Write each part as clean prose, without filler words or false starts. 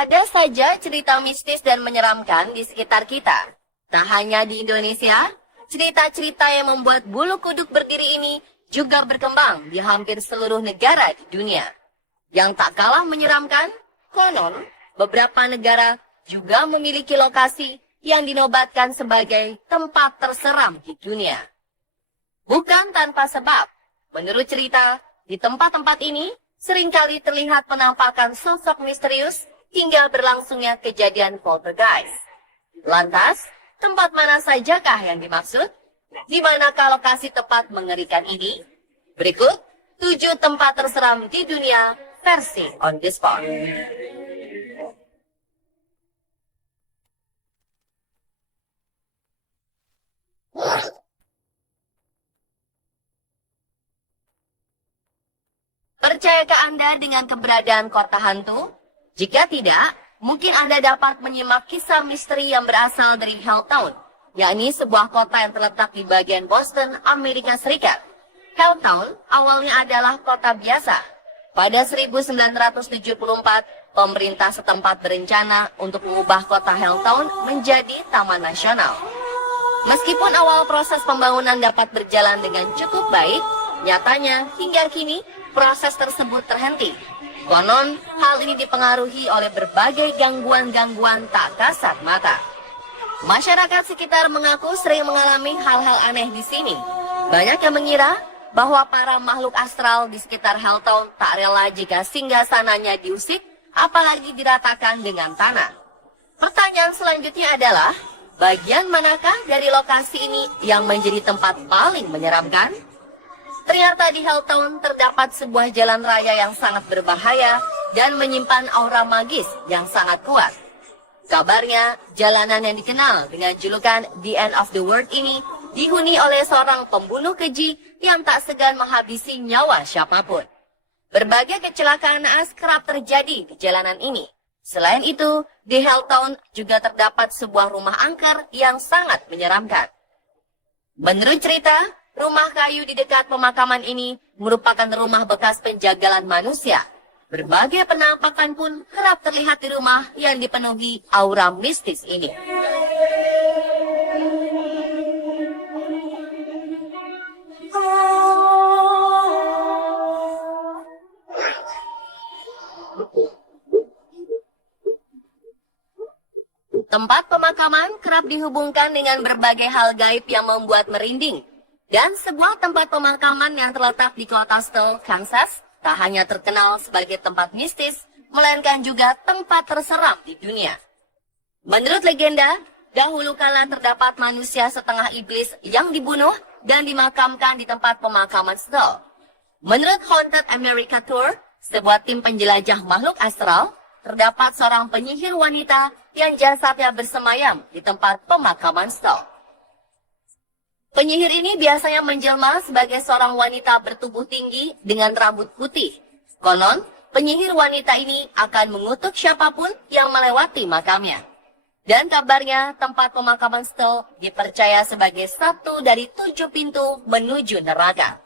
Ada saja cerita mistis dan menyeramkan di sekitar kita. Tak hanya di Indonesia, cerita-cerita yang membuat bulu kuduk berdiri ini juga berkembang di hampir seluruh negara di dunia. Yang tak kalah menyeramkan, konon beberapa negara juga memiliki lokasi yang dinobatkan sebagai tempat terseram di dunia. Bukan tanpa sebab, menurut cerita, di tempat-tempat ini seringkali terlihat penampakan sosok misterius hingga berlangsungnya kejadian poltergeist. Lantas, tempat mana sajakah yang dimaksud? Di manakah lokasi tempat mengerikan ini? Berikut 7 tempat terseram di dunia versi On The Spot. Percayakah Anda dengan keberadaan kota hantu? Jika tidak, mungkin Anda dapat menyimak kisah misteri yang berasal dari Helltown, yakni sebuah kota yang terletak di bagian Boston, Amerika Serikat. Helltown awalnya adalah kota biasa. Pada 1974, pemerintah setempat berencana untuk mengubah kota Helltown menjadi taman nasional. Meskipun awal proses pembangunan dapat berjalan dengan cukup baik, nyatanya hingga kini proses tersebut terhenti. Konon, hal ini dipengaruhi oleh berbagai gangguan-gangguan tak kasat mata. Masyarakat sekitar mengaku sering mengalami hal-hal aneh di sini. Banyak yang mengira bahwa para makhluk astral di sekitar Helltown tak rela jika singgasananya diusik, apalagi diratakan dengan tanah. Pertanyaan selanjutnya adalah, bagian manakah dari lokasi ini yang menjadi tempat paling menyeramkan? Ternyata di Helltown terdapat sebuah jalan raya yang sangat berbahaya dan menyimpan aura magis yang sangat kuat. Kabarnya, jalanan yang dikenal dengan julukan The End of the World ini dihuni oleh seorang pembunuh keji yang tak segan menghabisi nyawa siapapun. Berbagai kecelakaan naas kerap terjadi di jalanan ini. Selain itu, di Helltown juga terdapat sebuah rumah angker yang sangat menyeramkan. Menurut cerita, rumah kayu di dekat pemakaman ini merupakan rumah bekas penjagalan manusia. Berbagai penampakan pun kerap terlihat di rumah yang dipenuhi aura mistis ini. Tempat pemakaman kerap dihubungkan dengan berbagai hal gaib yang membuat merinding. Dan sebuah tempat pemakaman yang terletak di kota Steele, Kansas, tak hanya terkenal sebagai tempat mistis, melainkan juga tempat terseram di dunia. Menurut legenda, dahulu kala terdapat manusia setengah iblis yang dibunuh dan dimakamkan di tempat pemakaman Steele. Menurut Haunted America Tour, sebuah tim penjelajah makhluk astral, terdapat seorang penyihir wanita yang jasadnya bersemayam di tempat pemakaman Steele. Penyihir ini biasanya menjelma sebagai seorang wanita bertubuh tinggi dengan rambut putih. Konon, penyihir wanita ini akan mengutuk siapapun yang melewati makamnya. Dan kabarnya, tempat pemakaman Steele dipercaya sebagai satu dari 7 pintu menuju neraka.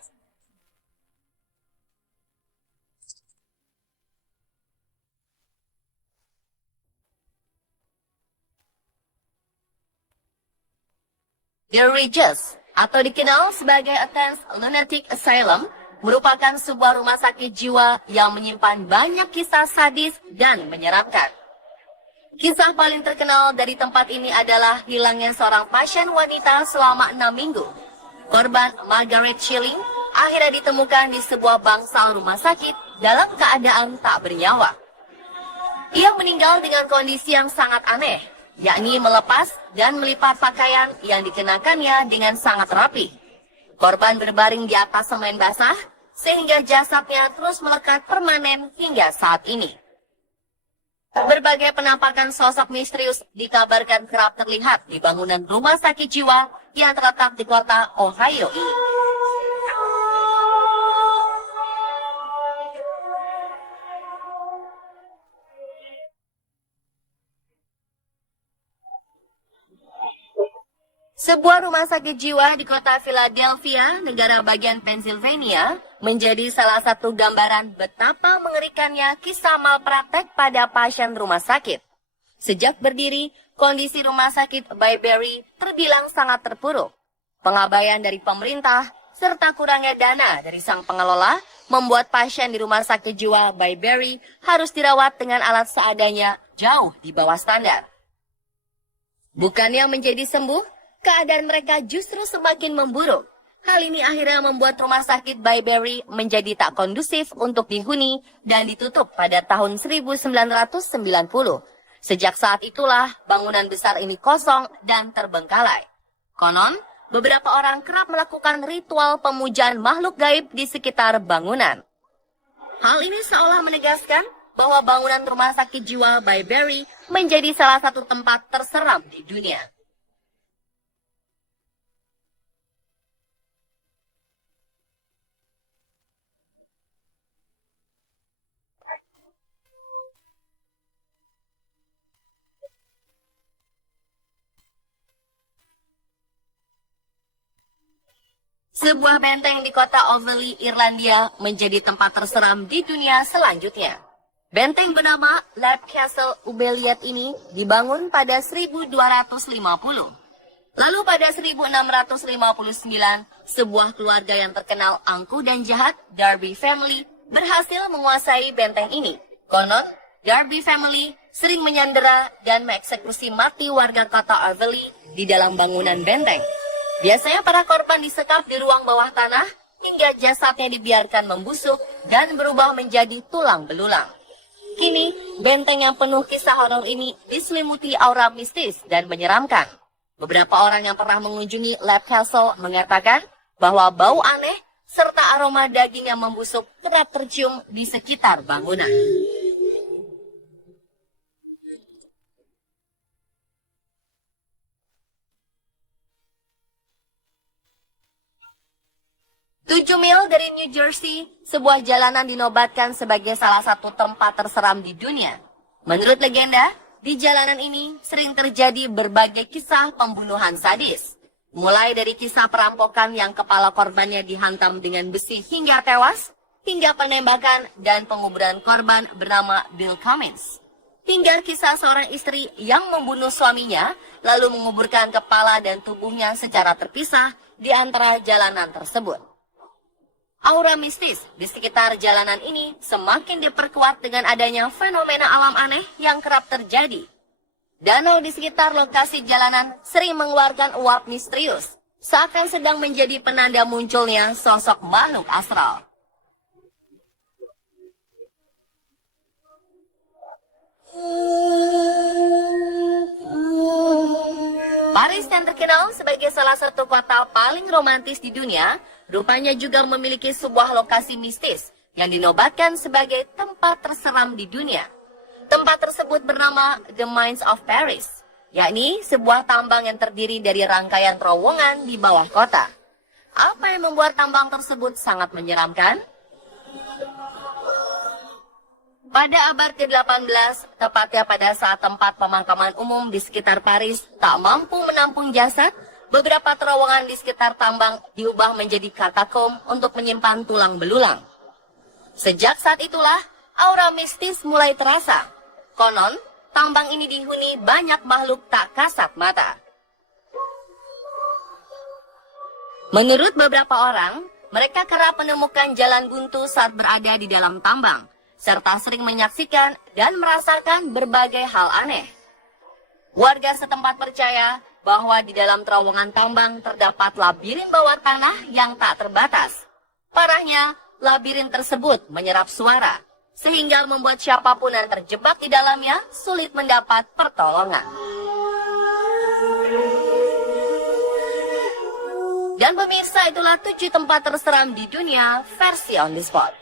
The Regis, atau dikenal sebagai Athens Lunatic Asylum, merupakan sebuah rumah sakit jiwa yang menyimpan banyak kisah sadis dan menyeramkan. Kisah paling terkenal dari tempat ini adalah hilangnya seorang pasien wanita selama 6 minggu. Korban Margaret Schilling akhirnya ditemukan di sebuah bangsal rumah sakit dalam keadaan tak bernyawa. Ia meninggal dengan kondisi yang sangat aneh, yakni melepas dan melipat pakaian yang dikenakannya dengan sangat rapi. Korban berbaring di atas semen basah, sehingga jasadnya terus melekat permanen hingga saat ini. Berbagai penampakan sosok misterius dikabarkan kerap terlihat di bangunan rumah sakit jiwa yang terletak di kota Ohio ini. Sebuah rumah sakit jiwa di kota Philadelphia, negara bagian Pennsylvania, menjadi salah satu gambaran betapa mengerikannya kisah malpraktek pada pasien rumah sakit. Sejak berdiri, kondisi rumah sakit Bayberry terbilang sangat terpuruk. Pengabaian dari pemerintah, serta kurangnya dana dari sang pengelola, membuat pasien di rumah sakit jiwa Bayberry harus dirawat dengan alat seadanya jauh di bawah standar. Bukannya menjadi sembuh, keadaan mereka justru semakin memburuk. Hal ini akhirnya membuat rumah sakit Bayberry menjadi tak kondusif untuk dihuni dan ditutup pada tahun 1990. Sejak saat itulah bangunan besar ini kosong dan terbengkalai. Konon, beberapa orang kerap melakukan ritual pemujaan makhluk gaib di sekitar bangunan. Hal ini seolah menegaskan bahwa bangunan rumah sakit jiwa Bayberry menjadi salah satu tempat terseram di dunia. Sebuah benteng di kota Overley, Irlandia menjadi tempat terseram di dunia selanjutnya. Benteng bernama Lab Castle Ubeliet ini dibangun pada 1250. Lalu pada 1659, sebuah keluarga yang terkenal angkuh dan jahat, Darby Family, berhasil menguasai benteng ini. Konon, Darby Family sering menyandera dan mengeksekusi mati warga kota Overley di dalam bangunan benteng. Biasanya para korban disekap di ruang bawah tanah hingga jasadnya dibiarkan membusuk dan berubah menjadi tulang belulang. Kini, benteng yang penuh kisah horor ini diselimuti aura mistis dan menyeramkan. Beberapa orang yang pernah mengunjungi Lab Castle mengatakan bahwa bau aneh serta aroma daging yang membusuk kerap tercium di sekitar bangunan. Tujuh mil dari New Jersey, sebuah jalanan dinobatkan sebagai salah satu tempat terseram di dunia. Menurut legenda, di jalanan ini sering terjadi berbagai kisah pembunuhan sadis. Mulai dari kisah perampokan yang kepala korbannya dihantam dengan besi hingga tewas, hingga penembakan dan penguburan korban bernama Bill Cummins. Hingga kisah seorang istri yang membunuh suaminya, lalu menguburkan kepala dan tubuhnya secara terpisah di antara jalanan tersebut. Aura mistis di sekitar jalanan ini semakin diperkuat dengan adanya fenomena alam aneh yang kerap terjadi. Danau di sekitar lokasi jalanan sering mengeluarkan uap misterius, seakan sedang menjadi penanda munculnya sosok makhluk astral. Paris yang terkenal sebagai salah satu kota paling romantis di dunia, rupanya juga memiliki sebuah lokasi mistis yang dinobatkan sebagai tempat terseram di dunia. Tempat tersebut bernama The Mines of Paris, yakni sebuah tambang yang terdiri dari rangkaian terowongan di bawah kota. Apa yang membuat tambang tersebut sangat menyeramkan? Pada abad ke-18, tepatnya pada saat tempat pemakaman umum di sekitar Paris tak mampu menampung jasad, beberapa terowongan di sekitar tambang diubah menjadi katakom untuk menyimpan tulang belulang. Sejak saat itulah, aura mistis mulai terasa. Konon, tambang ini dihuni banyak makhluk tak kasat mata. Menurut beberapa orang, mereka kerap menemukan jalan buntu saat berada di dalam tambang, serta sering menyaksikan dan merasakan berbagai hal aneh. Warga setempat percaya bahwa di dalam terowongan tambang terdapat labirin bawah tanah yang tak terbatas. Parahnya, labirin tersebut menyerap suara, sehingga membuat siapapun yang terjebak di dalamnya sulit mendapat pertolongan. Dan pemirsa, itulah 7 tempat terseram di dunia versi On The Spot.